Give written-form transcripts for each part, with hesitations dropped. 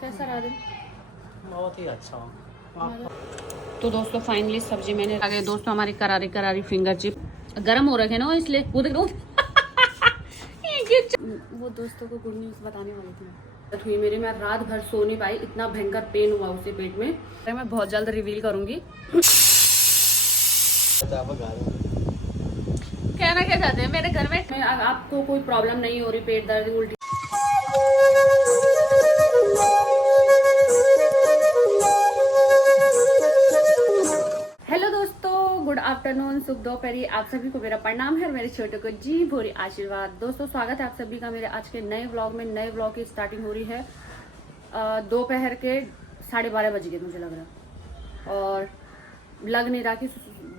कैसा रहा दिन? बहुत ही अच्छा। तो दोस्तों फाइनली सब्जी मैंने आ गए दोस्तों, हमारी करारी करारी फिंगर चिप गर्म हो रखे ना, इसलिए वो देख वो दोस्तों को गुड न्यूज बताने वाली थी हुई मेरी। मैं रात भर सो नहीं पाई, इतना भयंकर पेन हुआ उसे पेट में। मैं बहुत जल्द रिवील करूंगी। कहना क्या चाहते हैं मेरे घर में आपको कोई प्रॉब्लम नहीं हो रही, पेट दर्द उल्टी? हेलो दोस्तों, गुड आफ्टरनून, शुभ दोपहरी। आप सभी को मेरा प्रणाम है और मेरे छोटे को जी भोरी आशीर्वाद। दोस्तों स्वागत है आप सभी का मेरे आज के नए व्लॉग में। नए व्लॉग की स्टार्टिंग हो रही है दोपहर के 12:30 बज गए मुझे लग रहा, और लग नहीं रहा कि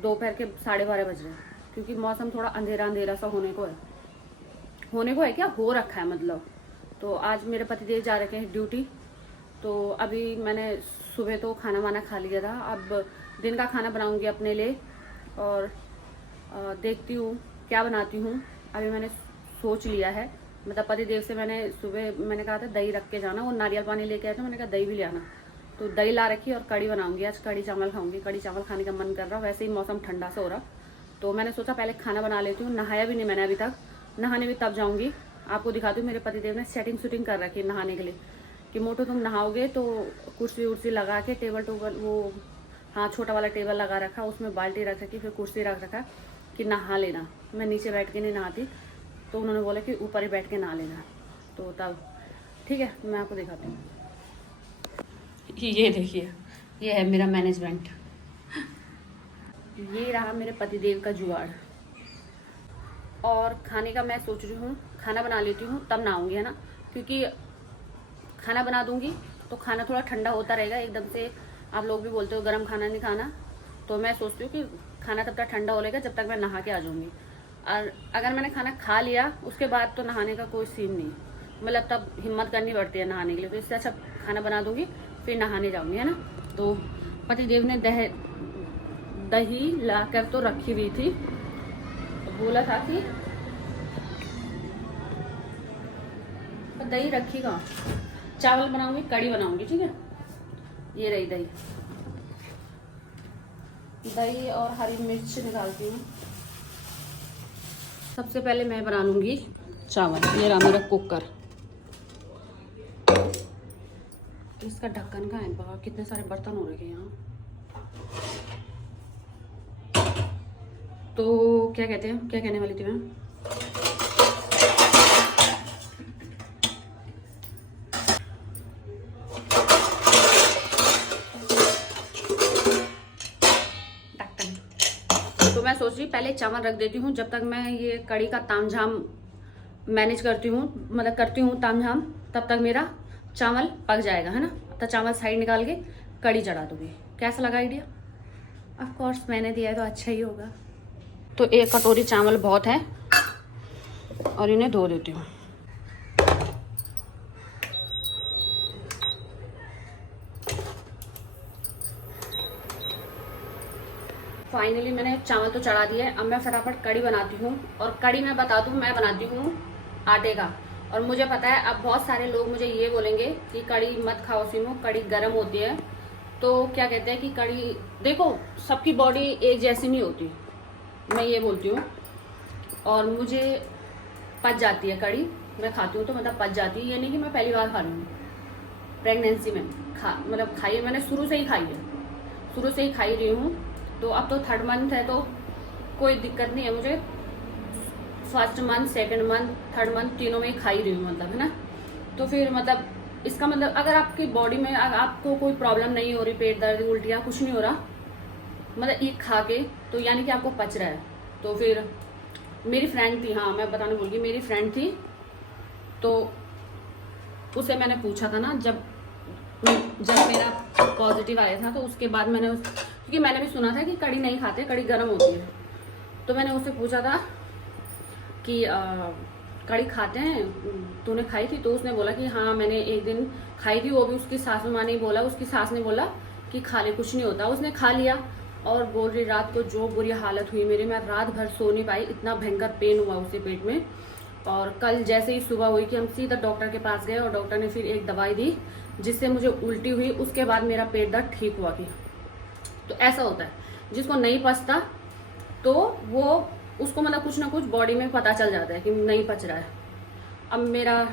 दोपहर के 12:30 बज रहे हैं, क्योंकि मौसम थोड़ा अंधेरा अंधेरा सा होने को है क्या हो रखा है मतलब। तो आज मेरे पतिदेव जा रखे हैं ड्यूटी, तो अभी मैंने सुबह तो खाना वाना खा लिया था। अब दिन का खाना बनाऊंगी अपने लिए, और देखती हूँ क्या बनाती हूँ। अभी मैंने सोच लिया है, मतलब पतिदेव से मैंने सुबह मैंने कहा था दही रख के जाना, वो नारियल पानी लेके आए थे, मैंने कहा दही भी ले आना, तो दही ला रखी और कड़ी बनाऊंगी। आज कड़ी चावल खाऊंगी, कड़ी चावल खाने का मन कर रहा। वैसे ही मौसम ठंडा सा हो रहा, तो मैंने सोचा पहले खाना बना लेती हूँ। नहाया भी नहीं मैंने अभी तक, नहाने भी तब जाऊँगी। आपको दिखाती हूँ, मेरे पतिदेव ने सेटिंग शूटिंग कर रखी है नहाने के लिए, कि मोटो तुम नहाओगे तो कुर्सी उर्सी लगा के टेबल वो हाँ छोटा वाला टेबल लगा रखा, उसमें बाल्टी रख रखी, फिर कुर्सी रख रखा कि नहा लेना। मैं नीचे बैठ के नहीं नहाती, तो उन्होंने बोला कि ऊपर ही बैठ के नहा लेना। तो तब ठीक है, मैं आपको दिखाती हूँ। ये देखिए, ये है मेरा मैनेजमेंट। ये रहा मेरे पतिदेव का जुगाड़। और खाने का मैं सोच रही हूँ खाना बना लेती हूँ तब नहाऊंगी, है ना, क्योंकि खाना बना दूंगी तो खाना थोड़ा ठंडा होता रहेगा। एकदम से आप लोग भी बोलते हो गरम खाना नहीं खाना, तो मैं सोचती हूँ कि खाना तब तक ठंडा हो रहेगा जब तक मैं नहा के आ जाऊँगी। और अगर मैंने खाना खा लिया उसके बाद तो नहाने का कोई सीन नहीं, मतलब तब हिम्मत करनी पड़ती है नहाने के लिए। तो इससे अच्छा खाना बना दूंगी फिर नहाने जाऊँगी, है ना। तो पतिदेव ने दही ला कर तो रखी हुई थी, तो बोला था कि दही रखी कहाँ, चावल बनाऊंगी कड़ी बनाऊंगी, ठीक है। ये रही दही, दही और हरी मिर्च निकालती हूँ। सबसे पहले मैं बना लूंगी चावल। ये रहा मेरा कुकर, इसका ढक्कन कहाँ है? बाबा कितने सारे बर्तन हो रखे हैं यहाँ। तो क्या कहते हैं, क्या कहने वाली थी मैं? तो मैं सोच रही पहले चावल रख देती हूँ, जब तक मैं ये कड़ी का तामझाम मैनेज करती हूँ, मतलब करती हूँ तामझाम, तब तक मेरा चावल पक जाएगा, है ना। तो चावल साइड निकाल के कड़ी चढ़ा दूँगी। कैसा लगा आइडिया? ऑफ कोर्स मैंने दिया है तो अच्छा ही होगा। तो एक कटोरी चावल बहुत है, और इन्हें धो देती हूँ। फाइनली मैंने चावल तो चढ़ा दिए। अब मैं फटाफट कड़ी बनाती हूँ, और कड़ी मैं बता दूँ मैं बनाती हूँ आटे का। और मुझे पता है अब बहुत सारे लोग मुझे ये बोलेंगे कि कड़ी मत खाओ सीमो, कड़ी गर्म होती है। तो क्या कहते हैं कि कड़ी देखो सबकी बॉडी एक जैसी नहीं होती, मैं ये बोलती हूँ। और मुझे पच जाती है कड़ी, मैं खाती हूँ तो मतलब पच जाती है। ये नहीं कि मैं पहली बार खा रही हूँ, प्रेगनेंसी में मतलब खाई है मैंने, शुरू से ही खाई है, शुरू से ही खाई रही हूँ। तो अब तो 3rd मंथ है तो कोई दिक्कत नहीं है मुझे। 1st month, 2nd month, 3rd month तीनों में ही खाई रही हूँ, मतलब, है ना। तो फिर मतलब इसका मतलब अगर आपकी बॉडी में आपको कोई प्रॉब्लम नहीं हो रही, पेट दर्द उल्टियाँ कुछ नहीं हो रहा, मतलब ये खा के, तो यानी कि आपको पच रहा है। तो फिर मेरी फ्रेंड थी, हाँ मैं बताने भूल गई, मेरी फ्रेंड थी, तो उसे मैंने पूछा था ना जब मेरा पॉजिटिव आया था, तो उसके बाद मैंने क्योंकि मैंने भी सुना था कि कड़ी नहीं खाते, कड़ी गर्म होती है, तो मैंने उससे पूछा था कि कड़ी खाते हैं, तूने खाई थी? तो उसने बोला कि हाँ मैंने एक दिन खाई थी, वो भी उसकी सासू माँ ने बोला, उसकी सास ने बोला कि खा ले कुछ नहीं होता। उसने खा लिया, और बोल रही रात को जो बुरी हालत हुई मेरी, मैं रात भर सो नहीं पाई, इतना भयंकर पेन हुआ उसे पेट में। और कल जैसे ही सुबह हुई कि हम सीधा डॉक्टर के पास गए, और डॉक्टर ने फिर एक दवाई दी जिससे मुझे उल्टी हुई, उसके बाद मेरा पेट दर्द ठीक हुआ कि तो ऐसा होता है, जिसको नहीं पचता तो वो उसको मतलब कुछ ना कुछ बॉडी में पता चल जाता है कि नहीं पच रहा है। अब मेरा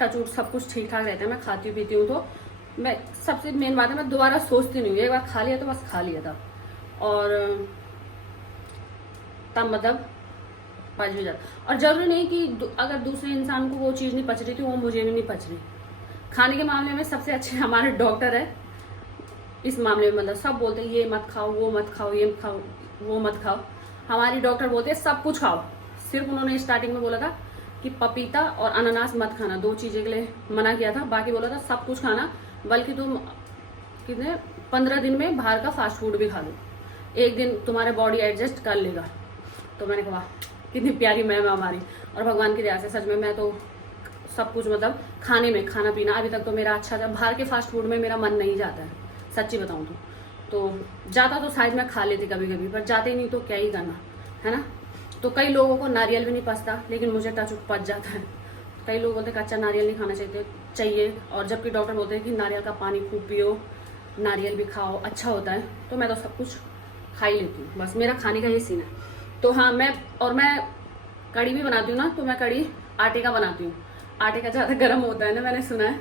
टचवुड सब कुछ ठीक ठाक रहता है, मैं खाती पीती हूँ, तो मैं सबसे मेन बात है मैं दोबारा सोचती नहीं हूँ, एक बार खा लिया तो बस खा लिया था और तब मतलब पच भी जाता। और जरूरी नहीं कि अगर दूसरे इंसान को वो चीज़ नहीं पच रही थी वो मुझे भी नहीं पच रही। खाने के मामले में सबसे अच्छे हमारे डॉक्टर है इस मामले में, मतलब सब बोलते हैं ये मत खाओ, वो मत खाओ, ये खाओ, वो मत खाओ। हमारी डॉक्टर बोलते हैं सब कुछ खाओ। सिर्फ उन्होंने स्टार्टिंग में बोला था कि पपीता और अनानास मत खाना, 2 चीज़ें के लिए मना किया था, बाकी बोला था सब कुछ खाना, बल्कि तुम कितने 15 दिन में बाहर का फास्ट फूड भी खा लो, एक दिन तुम्हारे बॉडी एडजस्ट कर लेगा। तो मैंने कहा कितनी प्यारी मैम हमारी, और भगवान की दया से सच में मैं तो सब कुछ मतलब खाने में खाना पीना अभी तक तो मेरा अच्छा था। बाहर के फास्ट फूड में मेरा मन नहीं जाता है सच्ची बताऊँ तो जाता तो शायद मैं खा लेती कभी कभी, पर जाते ही नहीं तो क्या ही करना है ना। तो कई लोगों को नारियल भी नहीं पचता, लेकिन मुझे टचवुड पच जाता है। कई लोग बोलते हैं कच्चा नारियल नहीं खाना चाहिए, और जबकि डॉक्टर बोलते हैं कि नारियल का पानी खूब पियो, नारियल भी खाओ, अच्छा होता है। तो मैं तो सब कुछ खा ही लेती हूँ, बस मेरा खाने का ये सीन है। तो हाँ, मैं कड़ी भी बनाती हूँ ना, तो मैं कड़ी आटे का बनाती हूँ। आटे का ज़्यादा गर्म होता है ना, मैंने सुना है,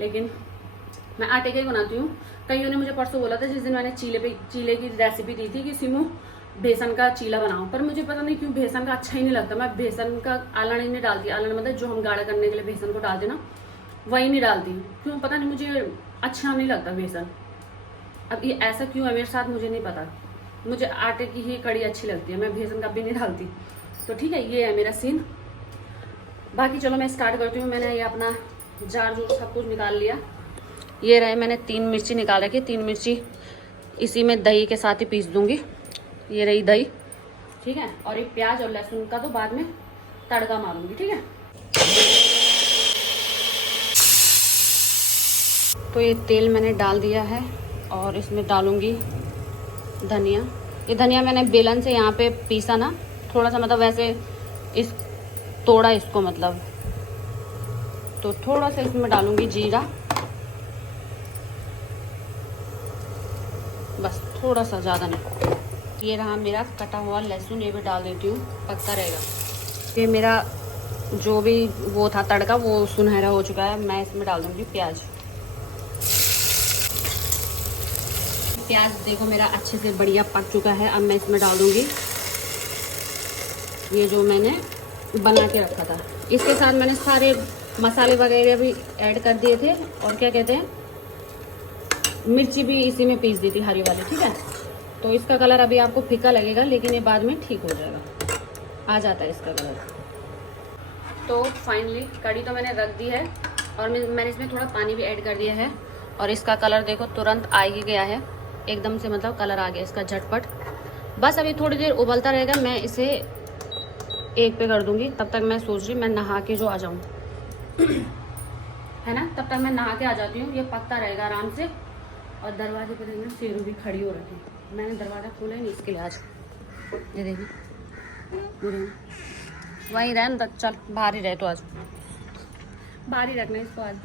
लेकिन मैं आटे का ही बनाती हूँ। कईयों ने मुझे परसों बोला था, जिस दिन मैंने चीले की रेसिपी दी थी कि सिमू बेसन का चीला बनाओ, पर मुझे पता नहीं क्यों बेसन का अच्छा ही नहीं लगता। मैं बेसन का आलण ही नहीं डालती, आलण मतलब जो हम गाढ़ा करने के लिए बेसन को डालते ना, वही नहीं डालती। क्यों पता नहीं, मुझे अच्छा नहीं लगता बेसन। अब ये ऐसा क्यों है मेरे साथ मुझे नहीं पता, मुझे आटे की ही कड़ी अच्छी लगती है, मैं बेसन का भी नहीं डालती। तो ठीक है, ये है मेरा सीन। बाकी चलो मैं स्टार्ट करती हूँ। मैंने ये अपना जार जूर सब कुछ निकाल लिया। ये रहे, मैंने 3 मिर्ची निकाल रखी, 3 मिर्ची इसी में दही के साथ ही पीस दूंगी। ये रही दही, ठीक है। और एक प्याज और लहसुन का तो बाद में तड़का मारूंगी, ठीक है। तो ये तेल मैंने डाल दिया है और इसमें डालूंगी धनिया। ये धनिया मैंने बेलन से यहाँ पे पीसा ना, थोड़ा सा मतलब वैसे इस तोड़ा इसको मतलब, तो थोड़ा सा इसमें डालूंगी जीरा, बस थोड़ा सा, ज़्यादा नहीं। ये रहा मेरा कटा हुआ लहसुन, ये भी डाल देती हूँ, पकता रहेगा। ये मेरा जो भी वो था तड़का वो सुनहरा हो चुका है। मैं इसमें डाल दूँगी प्याज। प्याज देखो मेरा अच्छे से बढ़िया पक चुका है। अब मैं इसमें डाल दूँगी ये जो मैंने बना के रखा था। इसके साथ मैंने सारे मसाले वगैरह भी ऐड कर दिए थे, और क्या कहते हैं, मिर्ची भी इसी में पीस दी थी हरी वाली, ठीक है। तो इसका कलर अभी आपको फीका लगेगा, लेकिन ये बाद में ठीक हो जाएगा, आ जाता है इसका कलर। तो फाइनली कड़ी तो मैंने रख दी है, और मैंने इसमें थोड़ा पानी भी ऐड कर दिया है, और इसका कलर देखो तुरंत आ ही गया है, एकदम से मतलब कलर आ गया इसका झटपट। बस अभी थोड़ी देर उबलता रहेगा, मैं इसे 1 पे कर दूंगी। तब तक मैं सोच रही मैं नहा के जो आ जाऊँ है ना, तब तक मैं नहा के आ जाती हूँ। ये पकता रहेगा आराम से। और दरवाजे पर देखना शेरू भी खड़ी हो रखी है, मैंने दरवाज़ा खोला ही नहीं इसके लिए आज। ये देखिए वहीं रहन तक, चल बाहर ही रहे, तो आज बाहर ही रखना इसको आज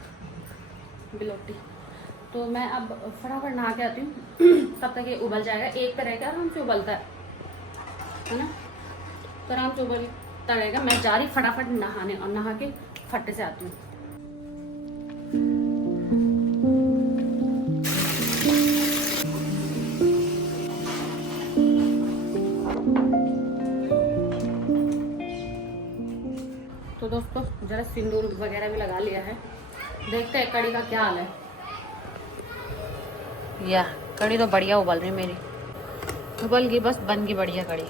बिलोटी। तो मैं अब फटाफट नहा के आती हूँ तब तक ये उबल जाएगा। 1 पे रहेगा, आराम से उबलता है ना, तो आराम से उबलता रहेगा। मैं जा रही फटाफट नहाने, और नहा के फट्टे से आती हूँ। तो दोस्तों जरा सिंदूर वगैरह भी लगा लिया है, देखते हैं कड़ी का क्या हाल है। या कड़ी तो बढ़िया उबल रही मेरी, उबल गई, बस बन गई बढ़िया कड़ी।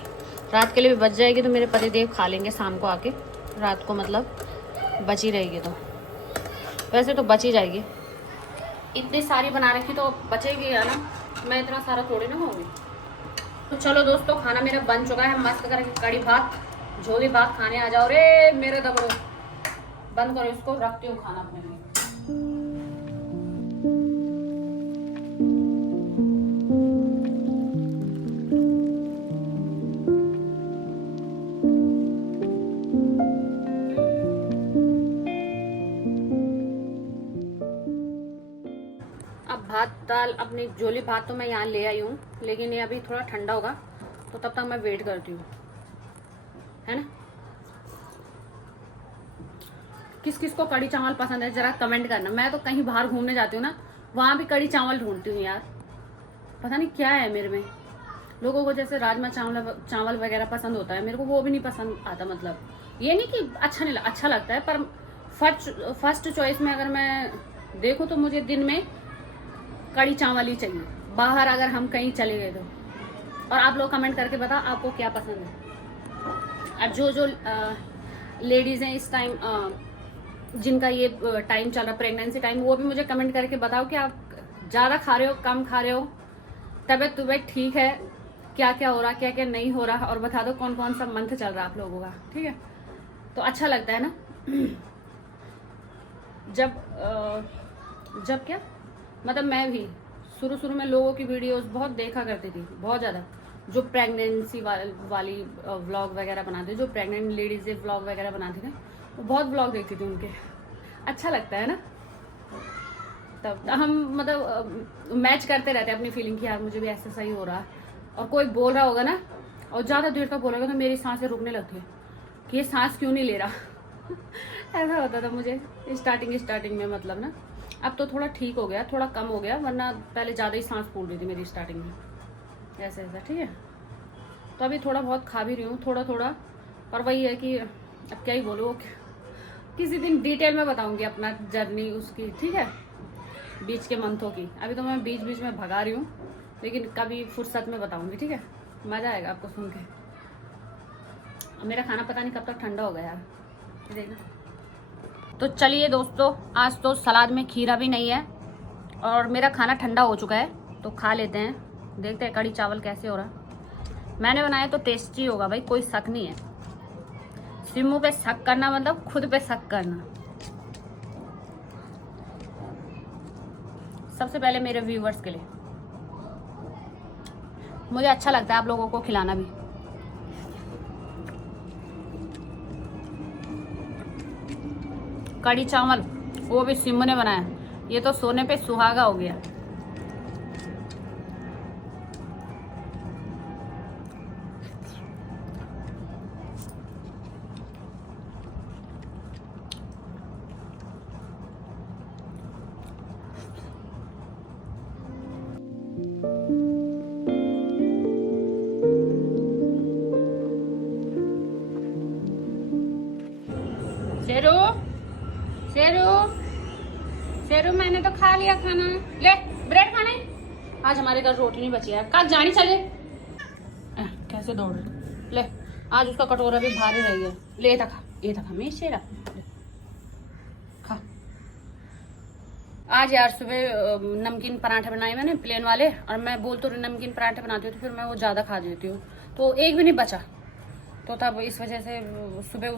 रात के लिए भी बच जाएगी, तो मेरे पति देव खा लेंगे शाम को आके, रात को मतलब बची रहेगी। तो वैसे तो बच ही जाएगी, इतनी सारी बना रखी तो बचेगी या ना, मैं इतना सारा थोड़ी ना खाऊंगी। तो चलो दोस्तों, खाना मेरा बन चुका है, मस्त करके कड़ी भात झोली भात खाने आ जाओ रे मेरे दबड़ो। बंद करो इसको, रखती हूँ खाना अपने लिए। अब भात दाल अपनी जोली भात तो मैं यहाँ ले आई हूँ, लेकिन ये अभी थोड़ा ठंडा होगा तो तब तक मैं वेट करती हूँ, है ना। किस किस को कड़ी चावल पसंद है जरा कमेंट करना। मैं तो कहीं बाहर घूमने जाती हूँ ना, वहाँ भी कड़ी चावल ढूंढती हूँ यार, पता नहीं क्या है मेरे में। लोगों को जैसे राजमा चावल वगैरह पसंद होता है, मेरे को वो भी नहीं पसंद आता। मतलब ये नहीं कि अच्छा लगता है, पर फर्स्ट चॉइस में अगर मैं देखूँ तो मुझे दिन में कड़ी चावल ही चाहिए, बाहर अगर हम कहीं चले गए तो। और आप लोग कमेंट करके बताओ आपको क्या पसंद है। और जो लेडीज़ हैं इस टाइम, जिनका ये टाइम चल रहा प्रेगनेंसी टाइम, वो भी मुझे कमेंट करके बताओ कि आप ज़्यादा खा रहे हो, कम खा रहे हो, तबीयत ठीक है, क्या क्या हो रहा, क्या क्या नहीं हो रहा, और बता दो कौन कौन सा मंथ चल रहा है आप लोगों का, ठीक है। तो अच्छा लगता है ना। जब क्या मतलब मैं भी शुरू में लोगों की वीडियोस बहुत देखा करती थी, बहुत ज़्यादा, जो प्रेगनेंसी वाली व्लॉग वगैरह बनाते, जो प्रेग्नेंट लेडीज व्लॉग वगैरह बनाते थे, वो बहुत व्लॉग देखती थी उनके। अच्छा लगता है ना। तब हम मतलब मैच करते रहते हैं अपनी फीलिंग की, यार मुझे भी ऐसा सही हो रहा है। और कोई बोल रहा होगा ना और ज़्यादा देर तक बोलेगा तो मेरी सांसें रुकने लगती है कि ये सांस क्यों नहीं ले रहा। ऐसा होता था मुझे स्टार्टिंग में, मतलब ना। अब तो थोड़ा ठीक हो गया, थोड़ा कम हो गया, वरना पहले ज़्यादा ही सांस फूल रही थी मेरी स्टार्टिंग में, ऐसा ठीक है। तो अभी थोड़ा बहुत खा भी रही हूँ, थोड़ा, पर वही है कि अब क्या ही बोलूँ, किसी दिन डिटेल में बताऊँगी अपना जर्नी उसकी, ठीक है, बीच के मंथों की। अभी तो मैं बीच में भगा रही हूँ, लेकिन कभी फुर्सत में बताऊँगी, ठीक है। मज़ा आएगा आपको सुन के। मेरा खाना पता नहीं कब तक ठंडा होगा यार, देखना। तो चलिए दोस्तों, आज तो सलाद में खीरा भी नहीं है और मेरा खाना ठंडा हो चुका है, तो खा लेते हैं, देखते हैं कड़ी चावल कैसे हो रहा। मैंने बनाया तो टेस्टी होगा भाई, कोई शक नहीं है। सिमू पे शक करना मतलब खुद पे शक करना। सबसे पहले मेरे व्यूवर्स के लिए, मुझे अच्छा लगता है आप लोगों को खिलाना भी। कड़ी चावल वो भी सिमू ने बनाया, ये तो सोने पे सुहागा हो गया। शेरू मैंने तो खा लिया खाना, ले ब्रेड खाने। आज हमारे घर रोटी नहीं बची है, कल जानी चले। कैसे दौड़ रहे, ले आज उसका कटोरा भी भारी रही है, ले था खा, ये था खा मैं शेरा खा। आज यार सुबह नमकीन पराठे बनाए मैंने, प्लेन वाले, और मैं बोल तो नमकीन पराठे बनाती हूँ तो फिर मैं वो ज़्यादा खा देती हूँ, तो एक भी नहीं बचा। तो तब इस वजह से सुबह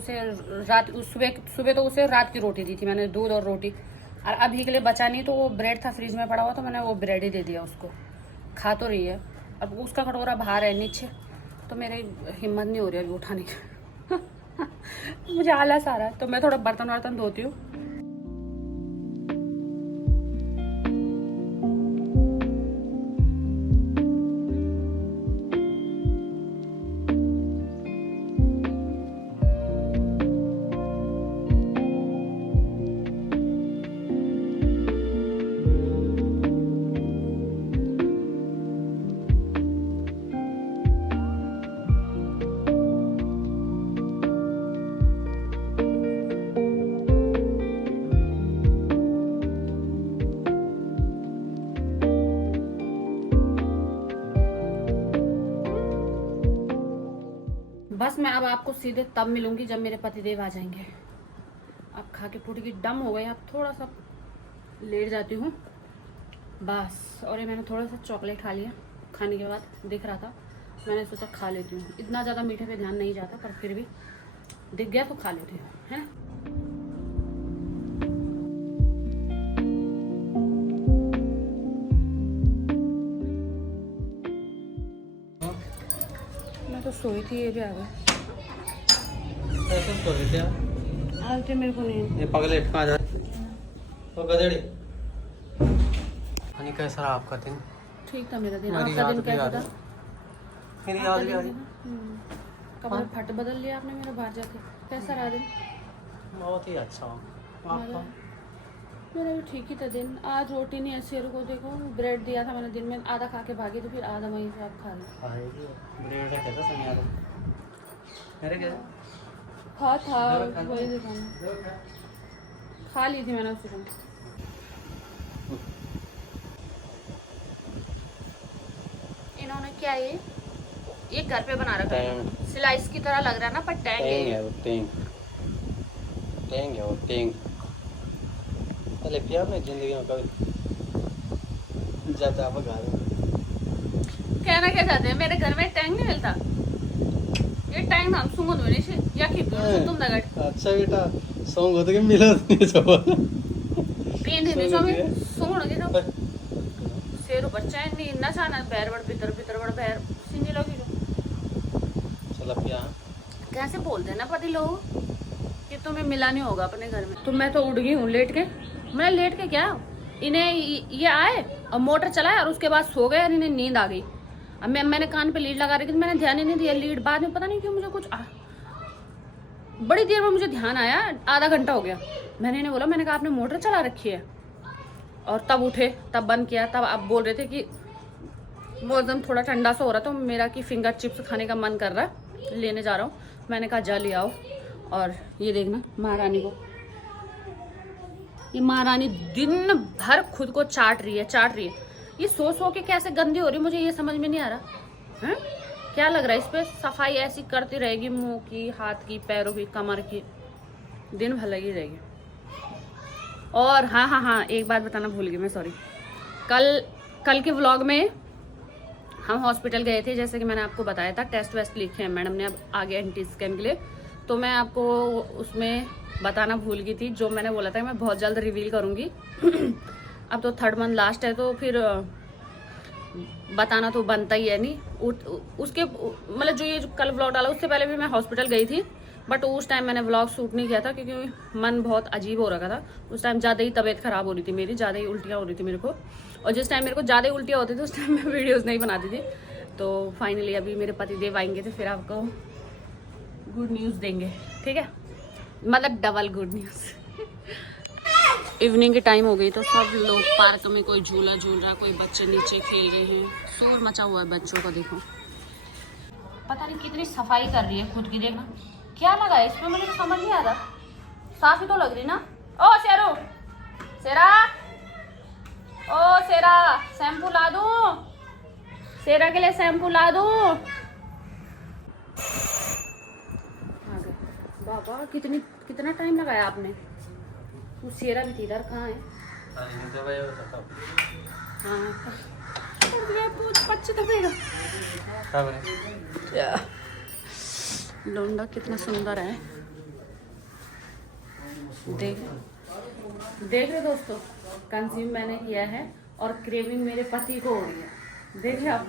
तो उसे रात की रोटी दी थी मैंने, दूध और रोटी, और अभी के लिए बचा नहीं, तो वो ब्रेड था फ्रिज में पड़ा हुआ, तो मैंने वो ब्रेड ही दे दिया उसको। खा तो रही है, अब उसका कटोरा बाहर है नीचे, तो मेरी हिम्मत नहीं हो रही अभी उठाने की। मुझे आलस आ रहा है, तो मैं थोड़ा बर्तन वर्तन धोती हूँ। बस मैं अब आपको सीधे तब मिलूंगी जब मेरे पतिदेव आ जाएंगे। अब खा के पूरी की डम हो गई, अब थोड़ा सा लेट जाती हूँ बस। और ये मैंने थोड़ा सा चॉकलेट खा लिया, खाने के बाद दिख रहा था, मैंने सोचा खा लेती हूँ। इतना ज़्यादा मीठे पे ध्यान नहीं जाता, पर फिर भी दिख गया तो खा लेती हूँ, है। मैं तो सोई थी, ये भी आ गए। ऐसा तो है क्या? आज मेरे को नहीं, ये पगले कहाँ जा? तो गधेड़ी हनी कैसा रहा आपका दिन? ठीक था मेरा दिन। मेरी आपका याद दिन भी कैसा आ था? रही। मेरी आपका याद भी दिन आ रही। कैसा? कपड़े फट बदल लिया आपने मेरा बाहर जाके। कैसा रहा दिन? बहुत ही अच्छा। आपका? मतलब मेरा भी ठीक ही था दिन। आज रोटी नहीं है, शेर को देखो ब्रेड दिया था मैंने दिन में, आधा खा के भागी तो फिर आधा वहीं से आप खा ली। खाएगी ब्रेड है कैसा समय याद मेरे क्या हाँ था वही दुकान खा ली थी मैंने उसी दिन। इन्होंने क्या ये घर पे बना रखा है, स्लाइस की तरह लग रहा है ना, पर टैंग है वो टेंग टेंग है वो टेंग। पहले पिया मैं जिंदगी में कभी ज्यादा भगा रहा कहना क्या चाहते हैं, मेरे घर में टैंक नहीं मिलता। ये टैंक हम सुंगो दोने से या की तुम दगड़ अच्छा बेटा सॉन्ग होते कि मिला नहीं सब तीन दिन जो में सुंगो के तो शेर बच्चा है नहीं ना साना पैर बड़ भीतर भीतर बड़ पैर सीने लगी जो चला पिया। कैसे बोलते हैं ना पति लोग कि तुम्हें मिला नहीं होगा अपने घर में। तो मैं तो उड़ गई हूँ लेट के। मैं लेट के क्या, इन्हें ये आए और मोटर चलाए और उसके बाद सो गए और इन्हें नींद आ गई। अब मैंने कान पे लीड लगा रही थी, मैंने ध्यान ही नहीं दिया लीड। बाद में पता नहीं क्यों मुझे कुछ बड़ी देर में मुझे ध्यान आया, आधा घंटा हो गया। मैंने इन्हें बोला, मैंने कहा आपने मोटर चला रखी है, और तब उठे तब बंद किया। तब आप बोल रहे थे कि मौसम थोड़ा ठंडा सा हो रहा, तो मेरा कि फिंगर चिप्स खाने का मन कर रहा है, लेने जा रहा हूँ। मैंने कहा जा ले आओ। और ये देखना महारानी को, ये महारानी दिन भर खुद को चाट रही है। ये सो के कैसे गंदी हो रही मुझे ये समझ में नहीं आ रहा है। क्या लग रहा है इस पे सफाई ऐसी करती रहेगी, मुंह की, हाथ की, पैरों की, कमर की, दिन भर लगी रहेगी। और हाँ एक बात बताना भूल गई मैं, सॉरी। कल के व्लॉग में हम हॉस्पिटल गए थे, जैसे कि मैंने आपको बताया था। टेस्ट वेस्ट लिखे हैं मैडम ने अब आगे एंटी स्कैन के लिए, तो मैं आपको उसमें बताना भूल गई थी। जो मैंने बोला था मैं बहुत जल्द रिवील करूँगी अब तो 3rd मंथ लास्ट है, तो फिर बताना तो बनता ही है नहीं। उसके मतलब जो ये कल व्लॉग डाला उससे पहले भी मैं हॉस्पिटल गई थी, बट उस टाइम मैंने व्लॉग शूट नहीं किया था क्योंकि मन बहुत अजीब हो रखा था। उस टाइम ज़्यादा ही तबीयत ख़राब हो रही थी मेरी, ज़्यादा ही उल्टियाँ हो रही थी मेरे को। और जिस टाइम मेरे को ज़्यादा ही उल्टियाँ होती थी उस टाइम मैं वीडियोज़ नहीं बनाती थी। तो फाइनली अभी मेरे पतिदेव आएंगे तो फिर आपको गुड न्यूज़ देंगे, ठीक है, मतलब डबल गुड न्यूज़। इवनिंग की टाइम हो गई तो सब लोग पार्क में, कोई झूला झूल रहा, कोई बच्चे नीचे खेल रहे हैं, शोर मचा हुआ है बच्चों का। देखो पता नहीं कितनी सफाई कर रही है खुद की, देखना क्या लगा है इसमें, मुझे समझ नहीं आ रहा। साफ ही तो लग रही ना। ओ शेरू, शेरा, ओ शेरा, शैम्पू ला दूं? शेरा के लिए शैम्पू ला दूं? बाबा कितना टाइम लगाया आपने। वो शेरा भी इधर कहाँ है? हाँ बच्चे दबेगा। लोंडा कितना सुंदर है, देख रहे दोस्तों, कंज्यूम मैंने किया है और क्रेविंग मेरे पति को हो रही है। देख रहे आप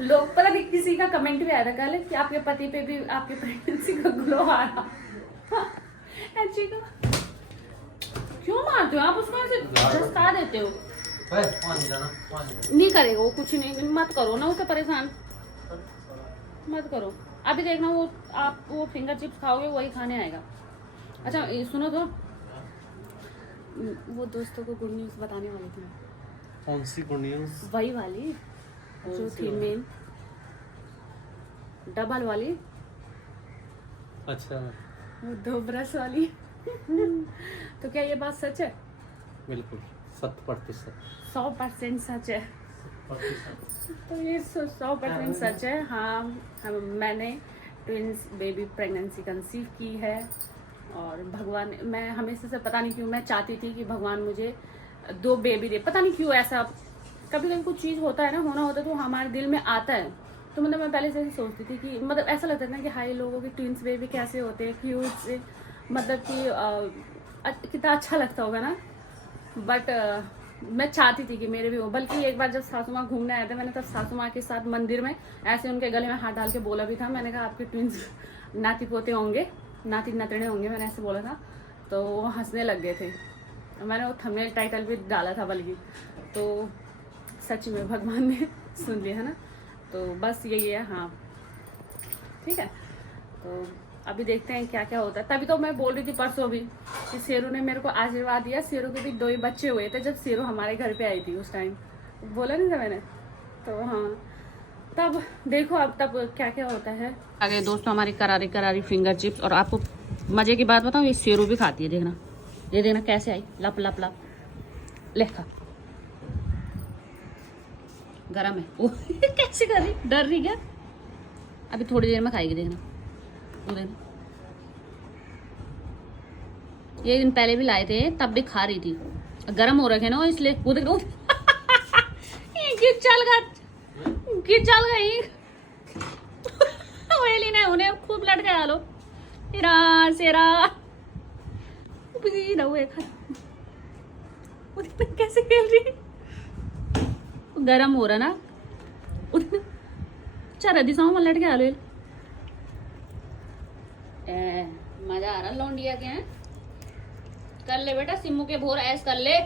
लोग, पता नहीं किसी का कमेंट भी आया था कल कि आपके पति पे भी आपके प्रेगनेंसी का ग्लो आ रहा। क्यों मारते हो आप उसको, ऐसे झटका देते हो? नहीं करेगा वो कुछ नहीं, मत करो ना उसे परेशान, मत करो। अभी देखना वो आप वो फिंगर चिप्स खाओगे वही खाने आएगा। अच्छा सुनो तो, वो दोस्तों को गुड न्यूज़ बताने वाली थी। कौन सी गुड न्यूज़? वही वाली जो थी मेन, डबल वाली। अच्छा, वो 2 ब्रश वाली तो क्या ये बात सच है? बिल्कुल 100% 100% सच है। तो ये 100% सच है। हाँ मैंने ट्विंस बेबी प्रेगनेंसी कंसीव की है, और भगवान, मैं हमेशा से पता नहीं क्यों मैं चाहती थी कि भगवान मुझे 2 बेबी दे। पता नहीं क्यों ऐसा, कभी कभी कुछ चीज़ होता है ना, होना होता है तो हमारे दिल में आता है। तो मतलब मैं पहले से ही सोचती थी कि मतलब ऐसा लगता है ना कि हाई लोगों के ट्विंस बेबी कैसे होते हैं, क्यूट से, मतलब कि कितना अच्छा लगता होगा ना। बट मैं चाहती थी कि मेरे भी हो। बल्कि एक बार जब सासू माँ घूमने आए थे, मैंने तब सासू माँ के साथ मंदिर में ऐसे उनके गले में हाथ डाल के बोला भी था। मैंने कहा आपके ट्विंस नाती पोते होंगे, नाती नतने होंगे, मैंने ऐसे बोला था। तो वो हंसने लग गए थे। मैंने वो थंबनेल टाइटल भी डाला था बल्कि। तो सच में भगवान ने सुन लिया है ना। तो बस यही है। हाँ ठीक है, तो अभी देखते हैं क्या क्या होता है। तभी तो मैं बोल रही थी परसों भी कि शेरू ने मेरे को आशीर्वाद दिया। शेरू के भी 2 ही बच्चे हुए थे जब शेरू हमारे घर पे आई थी, उस टाइम बोला नहीं था मैंने। तो हाँ, तब देखो अब तब क्या क्या होता है आगे। दोस्तों हमारी करारी करारी फिंगर चिप्स, और आपको मजे की बात बताऊँ, ये शेरू भी खाती है। देखना, ये देखना कैसे आई, लप लप लप। ले खा, गरम है वो कैसे कर रही, डर रही क्या? अभी थोड़ी देर में खाएगी, देखना वो देखना। ये दिन पहले भी लाए थे, तब भी खा रही थी। गरम हो रखे ना इसलिए। वो देख चल गई वेली ने उन्हें खूब लटकाया लो। तेरा सेरा ना हुए कैसे खेल रही, गरम हो रहा ना। चल दिशाओं में लटके आलो। मजा आ रहा लौंडिया के हैं। कर ले बेटा सिम्मू के भोर ऐस कर ले।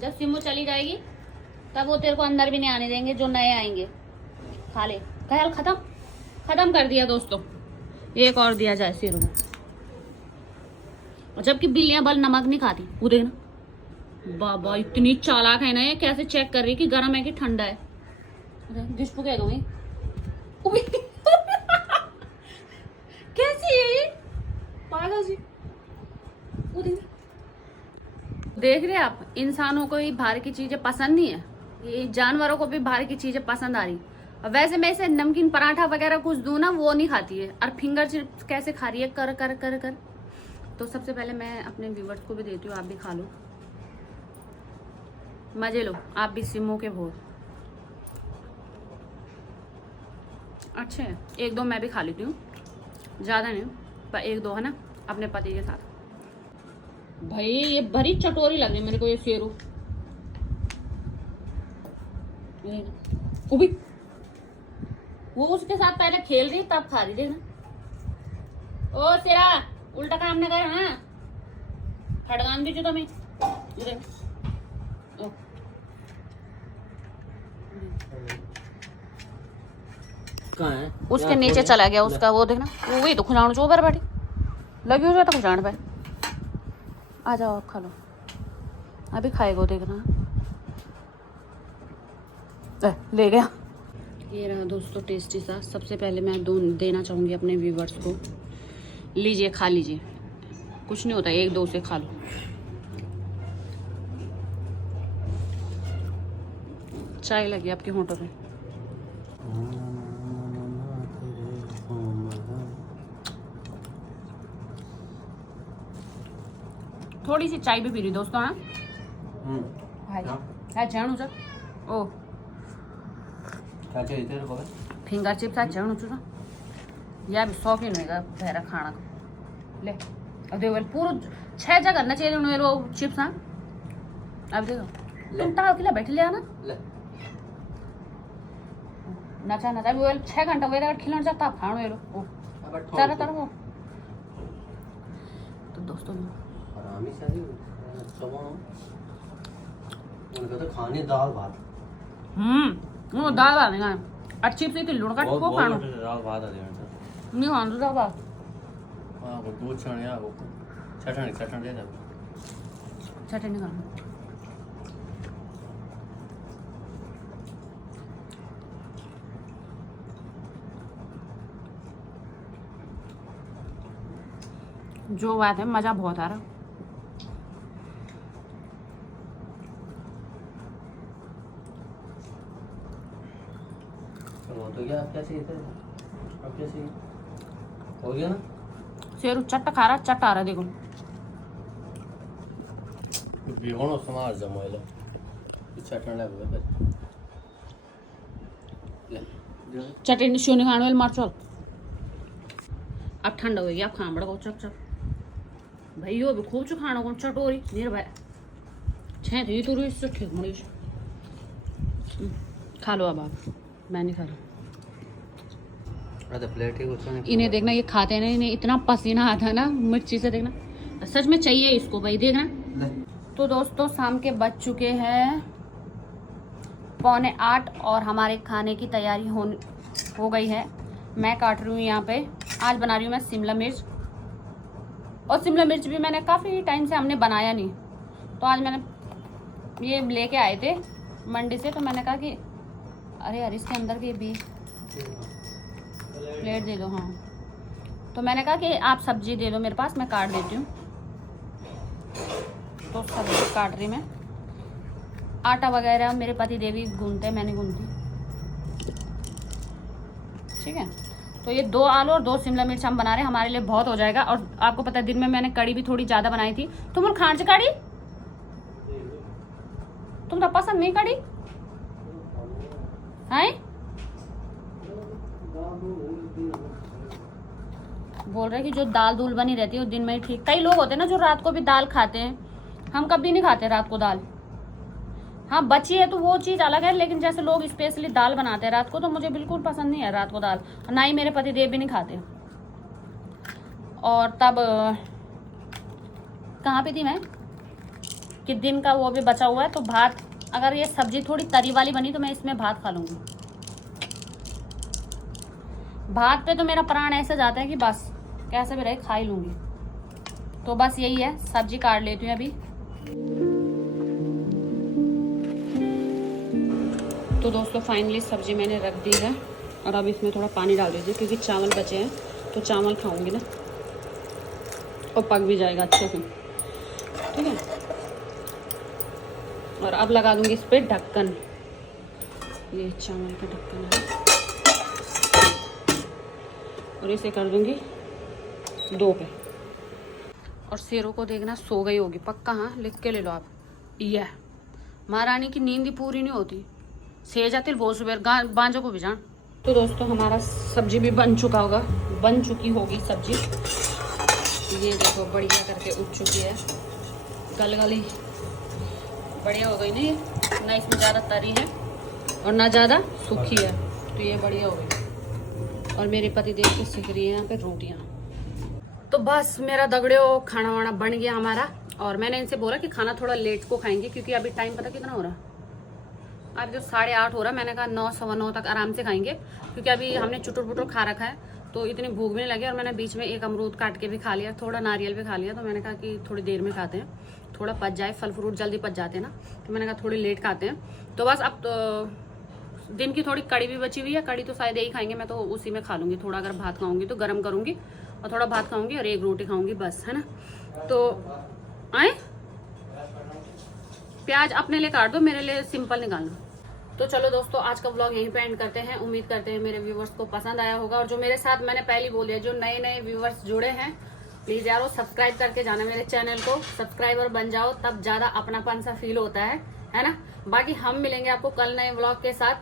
जब सिम्मू चली जाएगी तब वो तेरे को अंदर भी नहीं आने देंगे, जो नए आएंगे। खा ले, ख्याल खत्म कर दिया दोस्तों। एक और दिया जाए शेरू को। और जबकि बिल्लियां बल नमक नहीं खाती। वो देखना, बाबा इतनी चालाक है ना ये, कैसे चेक कर रही कि गर्म है कि ठंडा है। डिस्पू कह दूंगी कैसी है ये पागल जी। देख रहे आप, इंसानों को ही बाहर की चीजें पसंद नहीं है, ये जानवरों को भी बाहर की चीजें पसंद आ रही। वैसे मैं इसे नमकीन पराठा वगैरह कुछ दूं ना, वो नहीं खाती है। और फिंगर चिप्स कैसे खा रही है, कर कर कर कर। तो सबसे पहले मैं अपने व्यूवर्स को भी देती हूँ, आप भी खा लो, मजे लो आप भी। सिम्मू के भोर अच्छे हैं, 1-2 मैं भी खा लेती हूँ, ज़्यादा नहीं पर 1-2 है ना, अपने पति के साथ। भाई ये बड़ी चटोरी लग रही मेरे को ये शेरू। भी वो उसके साथ पहले खेल रही तब खा रही, देखना। ओ तेरा उल्टा काम न कर, हाँ खड़गान दीजिए तो मैं कहाँ है? उसके नीचे चला गया उसका, वो देखना। वो वही तो खुजाण चो पर बैठी लगी हुई था खुजाण पे। आ जाओ आप खा लो, अभी खाएगा देखना। ले गया। ये रहा दोस्तों टेस्टी सा। सबसे पहले मैं देना चाहूँगी अपने व्यूवर्स को। लीजिए खा लीजिए, कुछ नहीं होता, 1-2 से खा लो। चाय लगी आपके होंठों पे। थोड़ी सी चाय भी पी रही दोस्तों। हाँ है जान सर ओ फिंगर चिप्स आज जान चुका या भी शौकीन होगा भैरा खाना का। ले अब देखो पूरा 6 जगह करना चाहिए उन्हें वो चिप्स। हाँ अब देखो तुम ताव के लिए बैठ लिया ना नचा नचा वो 6 घंटा वेरा खिलण जाता खाणो ये लो चला चला वो। तो दोस्तों तो खाने दाल भात वो दाल भात नहीं खाना अच्छी सी लुण काट को खानो दाल भात आ नहीं खाना तो दाल भात। हां वो दूध छाने आ वो चटनी दे दे चटनी खाना। जो बात है मजा बहुत आ रहा। तो क्या कैसे अब कैसे हो गया ना शेरू चट्ट खा रहा चट्ट आ रहा देखो। बिहोनो समाज जमाइला चटन लग ले चटनी शोने खाने वाले मार चल। अब ठंडा हो गया, अब खाना बड़ा चक चक भाई यो भी खूब चु खाना कौन चटोरी मेरे भाई छे तो ये तो इससे ठीक मरीज खा लो। अब आप मैं नहीं खा रहा। प्लेट ही इन्हें देखना ये खाते नहीं, इन्हें इतना पसीना आता ना मिर्ची से, देखना सच में चाहिए इसको भाई देखना। तो दोस्तों शाम के बज चुके हैं 8:45 और हमारे खाने की तैयारी हो गई है। मैं काट रही हूँ यहाँ पे, आज बना रही हूँ मैं शिमला मिर्च। और शिमला मिर्च भी मैंने काफ़ी टाइम से हमने बनाया नहीं, तो आज मैंने ये लेके आए थे मंडी से, तो मैंने कहा कि अरे यार इसके अंदर के भी प्लेट दे दो। हाँ, तो मैंने कहा कि आप सब्जी दे दो मेरे पास, मैं काट देती हूँ। तो सब्जी काट रही मैं। आटा वगैरह मेरे पति देवी गूंथते, मैंने गूंथी। ठीक है, तो ये 2 आलू और 2 शिमला मिर्च हम बना रहे हैं, हमारे लिए बहुत हो जाएगा। और आपको पता है दिन में मैंने कड़ी भी थोड़ी ज़्यादा बनाई थी। तुम खांड कड़ी तुम तो पसंद नहीं कड़ी है? बोल रहे कि जो दाल दूल बनी रहती है वो दिन में ही ठीक। कई लोग होते हैं ना जो रात को भी दाल खाते हैं, हम कभी नहीं खाते रात को दाल। हाँ बची है तो वो चीज़ अलग है, लेकिन जैसे लोग स्पेशली दाल बनाते हैं रात को, तो मुझे बिल्कुल पसंद नहीं है रात को दाल, ना ही मेरे पति देव भी नहीं खाते। और तब कहाँ पे थी मैं कि दिन का वो भी बचा हुआ है, तो भात, अगर ये सब्जी थोड़ी तरी वाली बनी तो मैं इसमें भात खा लूँगी। भात पे तो मेरा प्राण ऐसे जाता है कि बस कैसे भी रहे खा ही लूँगी। तो बस यही है, सब्जी काट लेती हूँ अभी। तो दोस्तों फाइनली सब्जी मैंने रख दी है, और अब इसमें थोड़ा पानी डाल दीजिए क्योंकि चावल बचे हैं, तो चावल खाऊंगी ना और पक भी जाएगा अच्छे से। ठीक है, और अब लगा दूंगी इस पर ढक्कन। ये चावल का ढक्कन है, और इसे कर दूंगी 2 पे। और शेरों को देखना सो गई होगी पक्का। हाँ लिख के ले लो आप, यह महारानी की नींद ही पूरी नहीं होती, से जाते बहुत सुबह बांझों को भी जान। तो दोस्तों हमारा सब्जी भी बन चुका होगा, बन चुकी होगी सब्जी। ये देखो बढ़िया करके उठ चुकी है, गलगली बढ़िया हो गई ना। ये ना इसमें ज़्यादा तरी है और ना ज़्यादा सूखी है, तो ये बढ़िया हो गई। और मेरे पति देव के सीख रही है यहाँ पे रोटियाँ। तो बस मेरा दगड़ियों खाना वाना बन गया हमारा। और मैंने इनसे बोला कि खाना थोड़ा लेट को खाएंगे, क्योंकि अभी टाइम पता कितना हो रहा, अभी तो 8:30 हो रहा। मैंने कहा 9 सवा 9 तक आराम से खाएंगे, क्योंकि अभी हमने चुटुर पुटुर खा रखा है, तो इतनी भूख भी नहीं लगी। और मैंने बीच में एक अमरूद काट के भी खा लिया, थोड़ा नारियल भी खा लिया। तो मैंने कहा कि थोड़ी देर में खाते हैं, थोड़ा पच जाए, फल फ्रूट जल्दी पच जाते हैं ना, तो मैंने कहा थोड़ी लेट खाते हैं। तो बस अब तो दिन की थोड़ी कड़ी भी बची हुई है, कड़ी तो शायद यही खाएंगे, मैं तो उसी में खा लूँगी। थोड़ा अगर भात खाऊंगी तो गर्म करूँगी, और थोड़ा भात खाऊंगी और 1 रोटी खाऊंगी बस, है ना। तो आए प्याज अपने लिए काट दो, मेरे लिए सिंपल निकालना। तो चलो दोस्तों आज का व्लॉग यहीं पे एंड करते हैं। उम्मीद करते हैं मेरे व्यूवर्स को पसंद आया होगा। और जो मेरे साथ, मैंने पहले बोल दिया, जो नए नए व्यूवर्स जुड़े हैं प्लीज़ यारो सब्सक्राइब करके जाना मेरे चैनल को, सब्सक्राइबर बन जाओ, तब ज़्यादा अपनापन सा फील होता है ना। बाकी हम मिलेंगे आपको कल नए व्लॉग के साथ,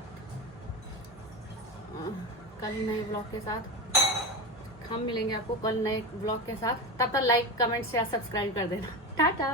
हम मिलेंगे आपको कल नए व्लॉग के साथ। तब तक लाइक कमेंट शेयर सब्सक्राइब कर देना। टाटा।